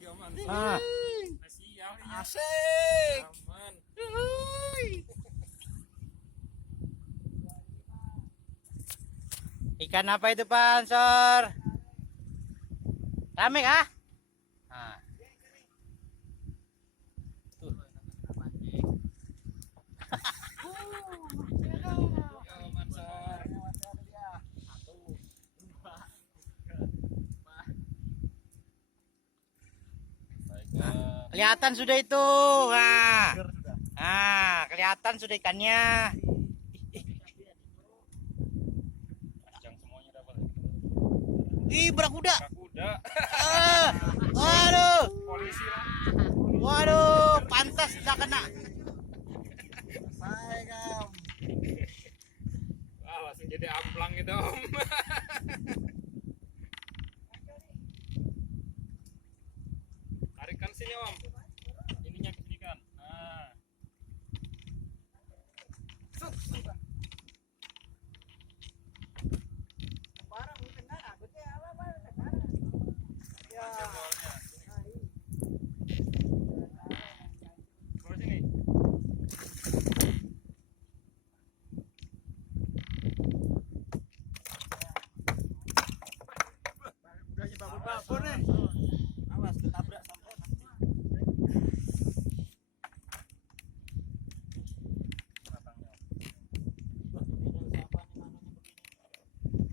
lagi Oman. Sial ya. Asik. Aman. Ikan apa itu Pak Ansor? Rame kah? Nah. Aman Sar. Kelihatan sudah itu. Nah, kelihatan sudah ikannya. Panjang semuanya dapat. Ih, berakuda. Kuda. Waduh. Polisi lah. Waduh, pantas tidak kena. Saya Kam. Wah, langsung jadi amplang gitu Om. Tarikan sini Om. Ininya ke sini kan. Nah. Bawa sini. Udah babon nih. Awas ketabrak sampai.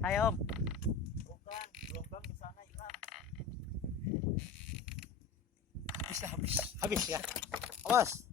Ayo Om. Bukan, gelombang di sana hilang. Habis ya. Awas.